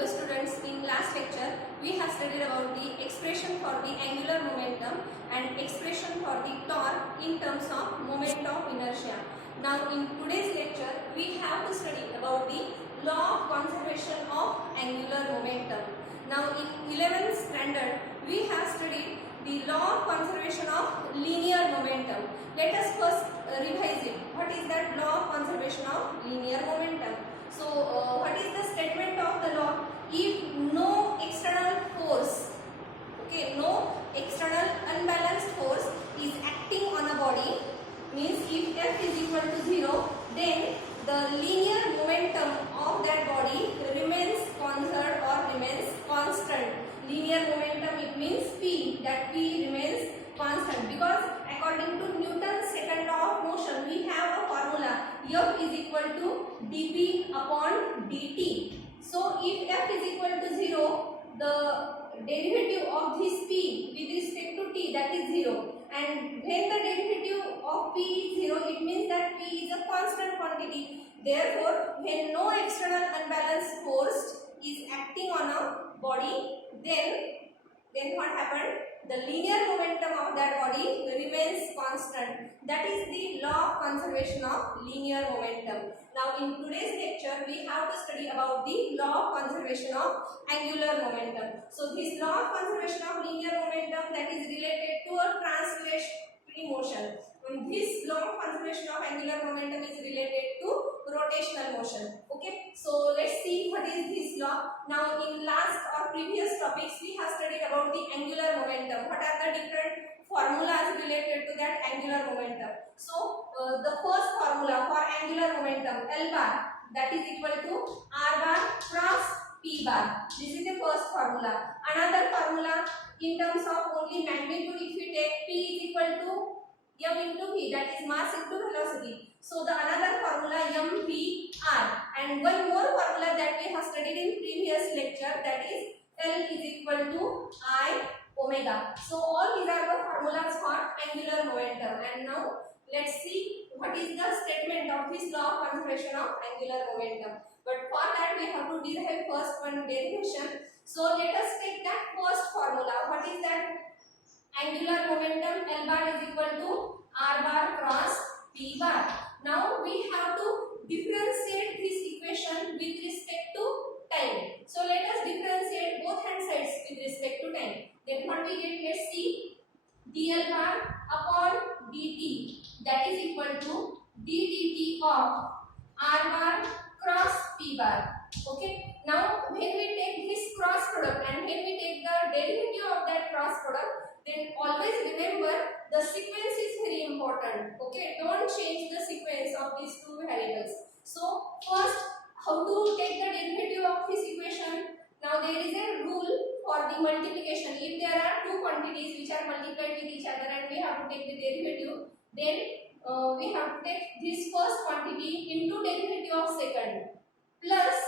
Hello students, in last lecture we have studied about the expression for the angular momentum and expression for the torque in terms of moment of inertia. Now in today's lecture we have to study about the law of conservation of angular momentum. Now in 11th standard we have studied the law of conservation of linear momentum. Let us first revise it. What is that law of conservation of linear momentum? So what is the statement of the law? If no external force, okay, no external unbalanced force is acting on a body, means if F is equal to 0, then the linear momentum of that body remains conserved or remains constant. Linear momentum, it means P, that P remains constant, because according to Newton's second law of motion we have a formula F is equal to dP upon dt. So if F is equal to 0, the derivative of this P with respect to t, that is 0, and when the derivative of P is 0, it means that P is a constant quantity. Therefore when no external unbalanced force is acting on a body, then what happened? The linear momentum of that body remains constant. That is the law of conservation of linear momentum. Now in today's lecture we have to study about the law of conservation of angular momentum. So this law of conservation of linear momentum, that is related to a translatory motion. And this law of conservation of angular momentum is related to rotational motion. Okay, so let's see what is this law. Now in last or previous topics we have studied about the angular momentum. What are the different formulas related to that angular momentum? So the first formula for angular momentum, L bar, that is equal to R bar cross P bar. This is the first formula. Another formula in terms of only magnitude, if we take P is equal to m into v, that is mass into velocity. So the another formula mvr, and one more formula that we have studied in previous lecture, that is L is equal to I omega. So all these are the formulas for angular momentum. And now let's see what is the statement of this law of conservation of angular momentum. But for that we have to derive first one derivation. So let us take that first formula. What is that? Angular momentum L bar is equal to R bar cross P bar. Now we have to differentiate this equation with respect to time. So let us differentiate both hand sides with respect to time. Then what we get? Let's see. dl bar upon dt, that is equal to ddt of R bar cross P bar. Okay. Now when we take this cross product and when we take the derivative of that cross product, then always remember the sequence is very important. Okay, don't change the sequence of these two variables. So first, how to take the derivative of this equation? Now there is a rule for the multiplication. If there are two quantities which are multiplied with each other and we have to take the derivative, then we have to take this first quantity into derivative of second plus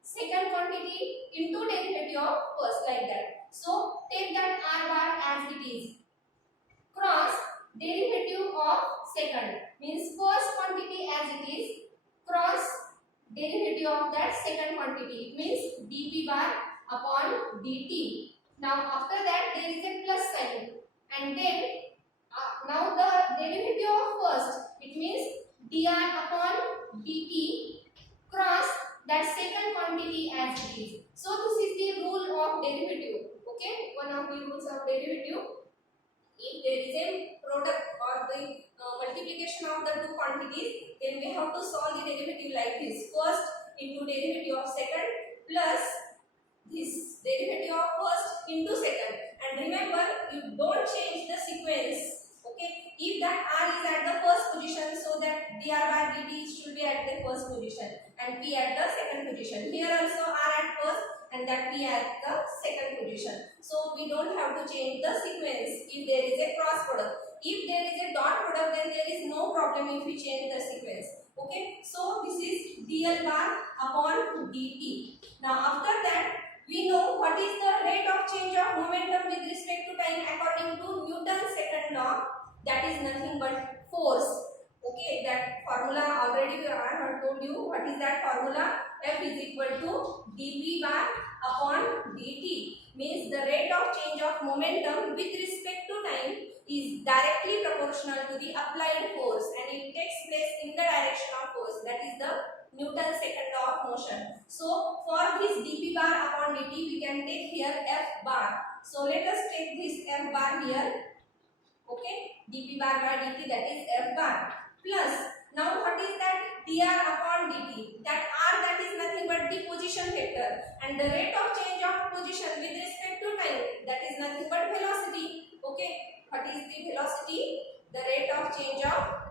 second quantity into derivative of first, like that. So take that R bar as it is, cross derivative of second, means first quantity as it is, cross derivative of that second quantity, it means dP bar upon dt. Now after that there is a plus sign, and then now the derivative of first, it means dr upon dt cross that second quantity as it is. So this is the rule of derivative. Okay, one of the rules of derivative. If there is a product or the multiplication of the two quantities, then we have to solve the derivative like this. First into derivative of second plus this derivative of first into second. And remember, you don't change the sequence. Okay, if that R is at the first position, so that dr by dt should be at the first position and P at the second position. Here also R at first and that P at the second position. So we don't have to change the sequence if there is a cross product. If there is a dot product, then there is no problem if we change the sequence. Okay, so this is dl bar upon dt. Now after that we know what is the rate of change of momentum with respect to time according to Newton's second law, that is nothing but force. Okay, that formula already I have told you. What is that formula? F is equal to dP bar upon dt. Means the rate of change of momentum with respect to time is directly proportional to the applied force and it takes place in the direction of force, that is the Newton's second law of motion. So for this dp bar upon dt we can take here f bar. So let us take this f bar here. Okay, dp bar by dt, that is f bar, plus now what is that dr upon dt, that r, that is nothing but the position vector, and the rate of change of position with respect to time, that is nothing but velocity. Okay, what is the velocity? The rate of change of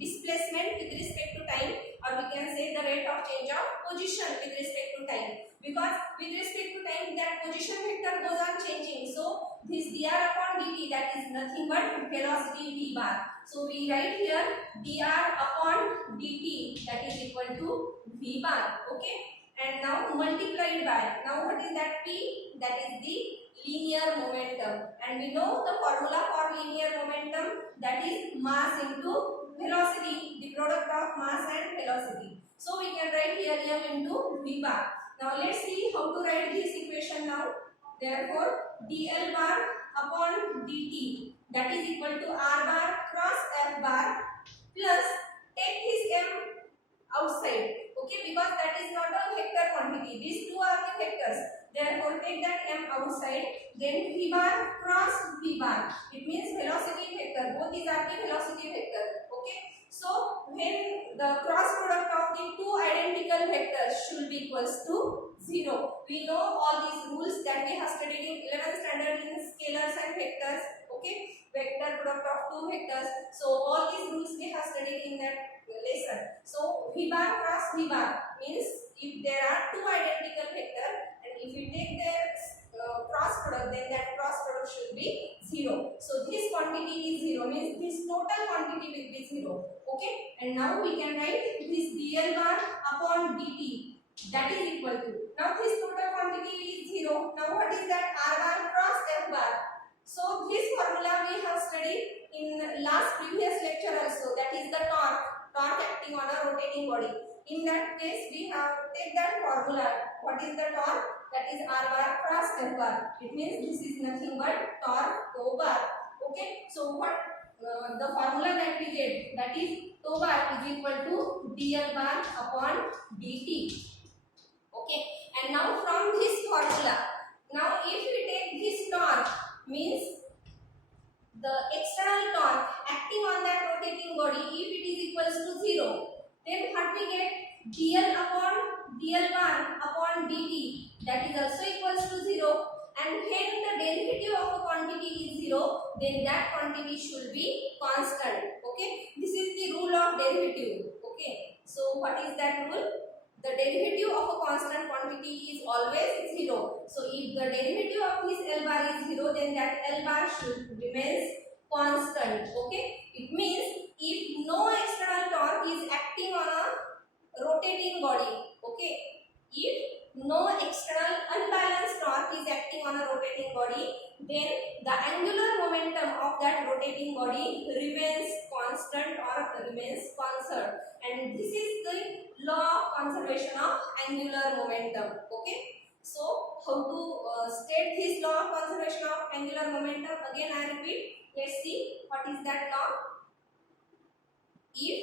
displacement with respect to time, or we can say the rate of change of position with respect to time, because with respect to time that position vector goes on changing. So this dr upon dt, that is nothing but velocity v bar. So we write here dr upon dt, that is equal to v bar. Okay, and now multiplied by, now what is that p? That is the linear momentum, and we know the formula for linear momentum, that is mass into velocity, the product of mass and velocity. So we can write here m into v bar. Now let's see how to write this equation now. Therefore dl bar upon dt, that is equal to r bar cross f bar, plus take this m outside. Okay, because that is not a vector quantity, these two are the vectors. Therefore take that m outside, then v bar cross v bar, it means velocity vector, both these are the velocity vector. Okay, so when the cross product of the two identical vectors should be equals to 0. We know all these rules that we have studied in 11th standard in scalars and vectors. Okay, vector product of two vectors. So all these rules we have studied in that lesson. So v bar cross v bar means if there are two identical vectors and if you take their cross product, then that cross product should be 0. So this quantity is 0, means this total quantity will be 0. Okay, and now we can write this dl bar upon dt, that is equal to, now this total quantity is 0. Now what is that? R bar cross f bar. So this formula we have studied in last previous lecture also, that is the torque acting on a rotating body. In that case we have take that formula. What is the torque? That is r bar cross f bar. It means this is nothing but torque toe bar. Okay, so what the formula that we get, that is toe bar is equal to dl bar upon dt. Okay, and now from this formula, now if we take this torque, means the external torque acting on that rotating body, if it is equals to 0, then what we get? dl bar upon dt, that is also equals to 0, and when the derivative of a quantity is 0, then that quantity should be constant. Okay, this is the rule of derivative. Okay, so what is that rule? The derivative of a constant quantity is always 0. So if the derivative of this L bar is 0, then that L bar should remains constant. Okay, it means if no external torque is acting on a rotating body, okay, if no external unbalanced torque is acting on a rotating body, then the angular momentum of that rotating body remains constant or remains constant, and this is the law of conservation of angular momentum. Okay, so how to state this law of conservation of angular momentum? Again I repeat, let's see what is that law. If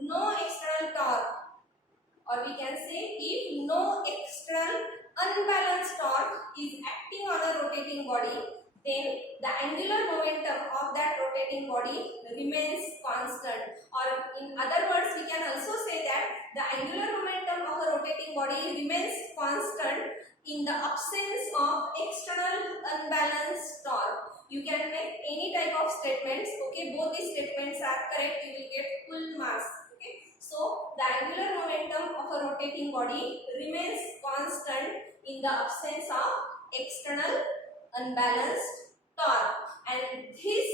no external torque, or we can say if no external unbalanced torque is acting on a rotating body, then the angular momentum of that rotating body remains constant, or in other words we can also say that the angular momentum of a rotating body remains constant in the absence of external unbalanced torque. You can make any type of statements. Okay, both these statements are correct, you will get full marks. So the angular momentum of a rotating body remains constant in the absence of external unbalanced torque, and this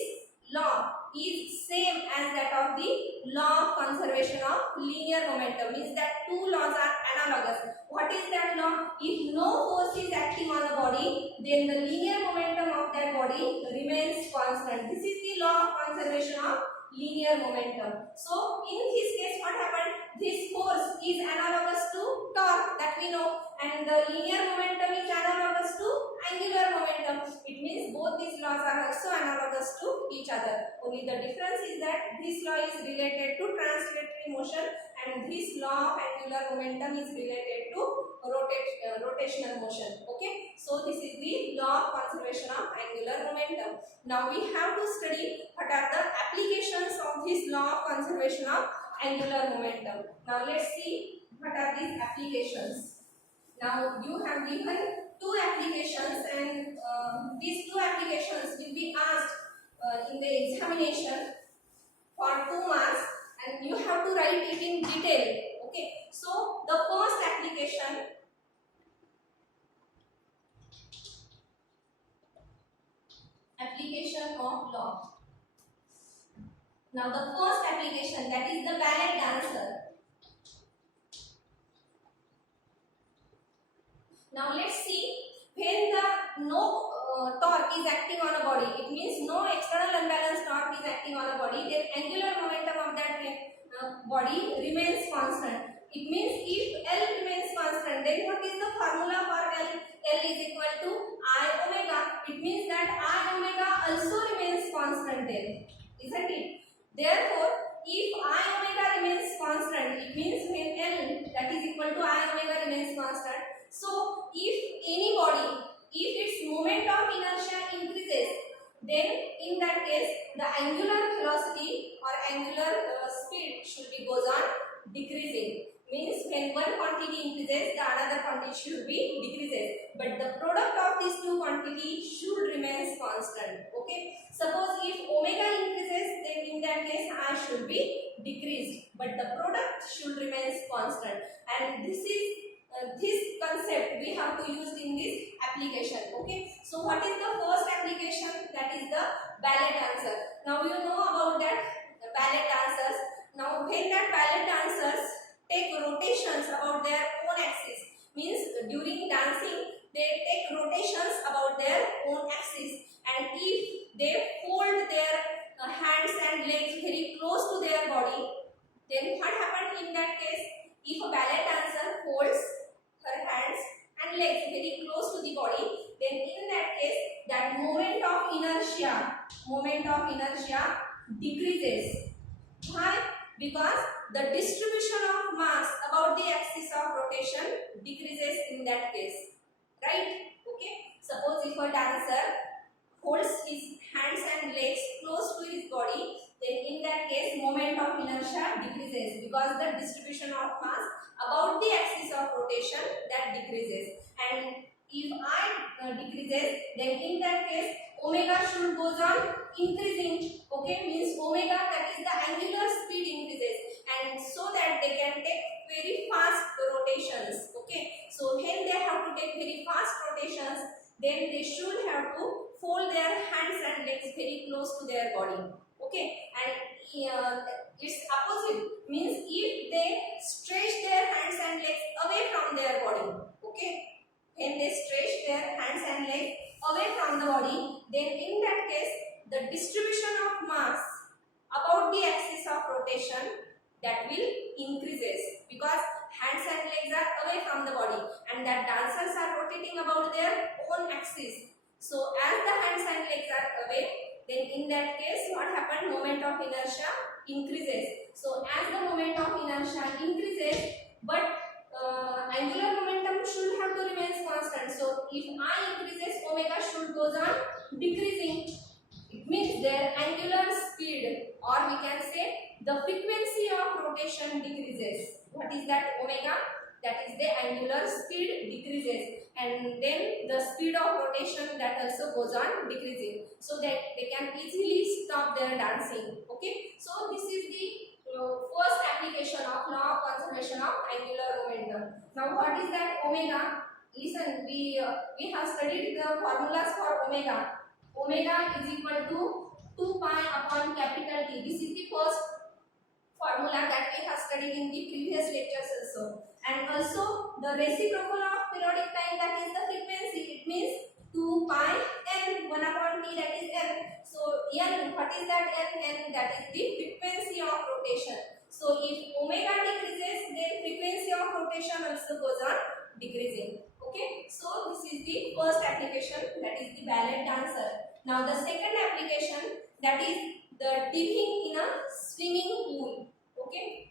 law is same as that of the law of conservation of linear momentum, means that two laws are analogous. What is that law? If no force is acting on a body, then the linear momentum of that body remains constant. This is the law of conservation of linear momentum. So in this case what happened? This force is analogous to torque, that we know, and the linear momentum is analogous to angular momentum. It means both these laws are also analogous to each other. Only the difference is that this law is related to translatory motion and this law of angular momentum is related to rotational motion. Okay, so this is the law of conservation of angular momentum. Now we have to study what are the applications of this law of conservation of angular momentum. Now let's see what are these applications. Now you have given two applications and these two applications will be asked in the examination for 2 marks and you have to write it in detail. Okay, so the first application of law. Now the first application, that is the ballet dancer. Now let's see, when the no torque is acting on a body, it means no external unbalanced torque is acting on a body, then angular momentum of that body remains constant. It means if L remains constant, then what is the formula for L? L is equal to I omega. It means that I omega also remains constant then, isn't it? Therefore, if I omega remains constant, it means when L, that is equal to I omega, remains constant. So, if any body, if its moment of inertia increases, then in that case the angular velocity or angular speed should be goes on decreasing. Means when one quantity increases, the another quantity should be decreases. But the product of these two quantities should remain constant. Okay. Suppose if omega increases, then in that case I should be decreased. But the product should remain constant. And this is this concept we have to use in this application. Okay. So what is the first application? That is the ballet dancer. Now you know about that ballet dancers. Now when that ballet dancers take rotations about their own axis, means during dancing they take rotations about their own axis, and if they fold their hands and legs very close to their body, then what happens in that case? If a ballet dancer folds her hands and legs very close to the body, then in that case that moment of inertia decreases. Why? Because the distribution of mass about the axis of rotation decreases in that case, right? Okay. Suppose if a dancer holds his hands and legs close to his body, then in that case moment of inertia decreases because the distribution of mass about the axis of rotation that decreases. And if I decreases, then in that case omega should goes on increasing. Okay, means omega, that is the angular speed, increases, and so that they can take very fast rotations. Okay, so when they have to take very fast rotations, then they should have to fold their hands and legs very close to their body. Okay, and its opposite means if they stretch their hands and legs away from their body. Okay, when they stretch their hands and legs away from the body, then in that case the distribution of mass about the axis of rotation that will increases because hands and legs are away from the body and that dancers are rotating about their own axis. So as the hands and legs are away, then in that case what happened? Moment of inertia increases. So as the moment of inertia increases, but angular momentum should have to remain constant. So if I increases, omega should goes on decreasing. It means their angular speed, or we can say the frequency of rotation decreases. What is that? Omega, that is the angular speed decreases, and then the speed of rotation that also goes on decreasing, so that they can easily stop their dancing. Okay, so this is the first application of law of conservation of angular momentum. Now what is that omega? Listen, we have studied the formulas for omega. Omega is equal to 2 pi upon capital T. This is the first formula that we have studied in the previous lectures also. And also the reciprocal of periodic time, that is the frequency. It means 2 pi n 1 upon T, that is n. So n, what is that n? N, that is the decreasing. Okay, so this is the first application, that is the ballet dancer. Now the second application, that is the dipping in a swimming pool. Okay.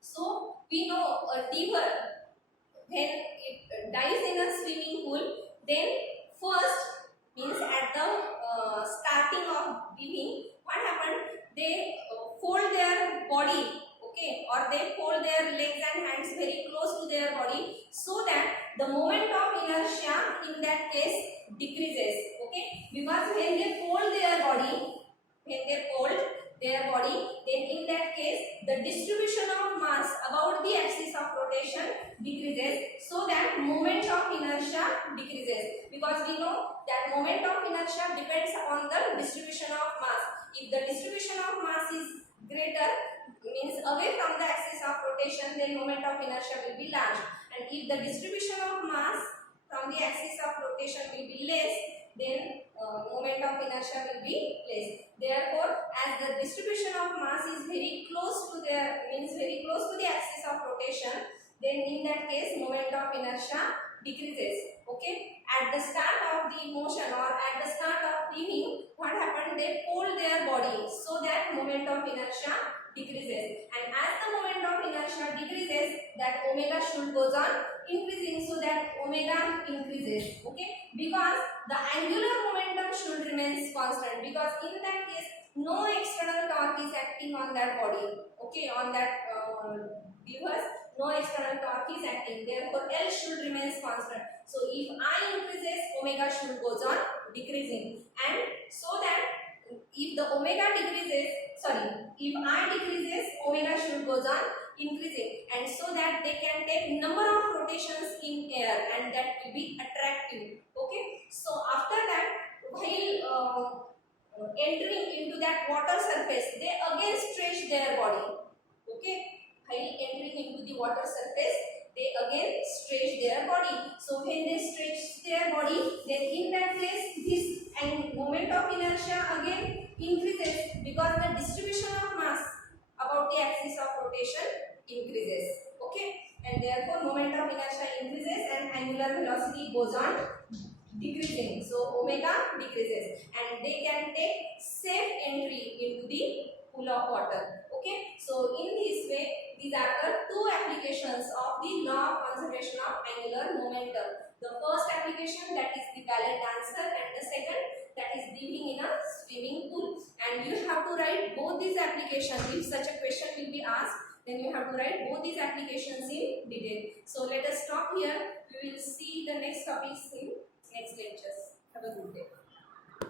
So we know a dipper, when it dives in a swimming pool, then first means at the starting of dipping, what happened? They fold their body, okay, or they fold their legs and hands very close to their body, so that the moment of inertia in that case decreases. Okay, because when they fold their body, then in that case the distribution of mass about the axis of rotation decreases, so that moment of inertia decreases, because we know that moment of inertia depends on the distribution of mass. If the distribution of mass is greater, means away from the axis of rotation, then moment of inertia will be large, and if the distribution of mass from the axis of rotation will be less, then moment of inertia will be less. Therefore, as the distribution of mass is very close to the axis of rotation, then in that case moment of inertia decreases. Okay, at the start of the motion or at the start of dipping, what happened? They fold their body, so that moment of inertia decreases, and as the moment of inertia decreases, that omega should goes on increasing, so that omega increases. Okay, because the angular momentum should remain constant, because in that case no external torque is acting on that body. Okay, on that device no external torque is acting, therefore L should remain constant. So if I increases, omega should goes on decreasing, and so that if the omega decreases, if I decreases, omega should goes on increasing, and so that they can take number of rotations in air, and that will be attractive. Okay, so after that, while entering into that water surface, they again stretch their body. Okay, while entering into the water surface, they again stretch their body. So when they stretch their body, then in that case this and moment of inertia again increases, because the distribution of mass about the axis of rotation increases. Okay, and therefore moment of inertia increases and angular velocity goes on decreasing. So omega decreases, and they can take safe entry into the pool of water. Okay, so in this way, these are the two applications of the law of conservation of angular momentum. The first application, that is the ballet dancer, and the second, that is dipping in a swimming pool. And you have to write both these applications. If such a question will be asked, then you have to write both these applications in detail. So let us stop here. We will see the next topics in next lectures. Have a good day.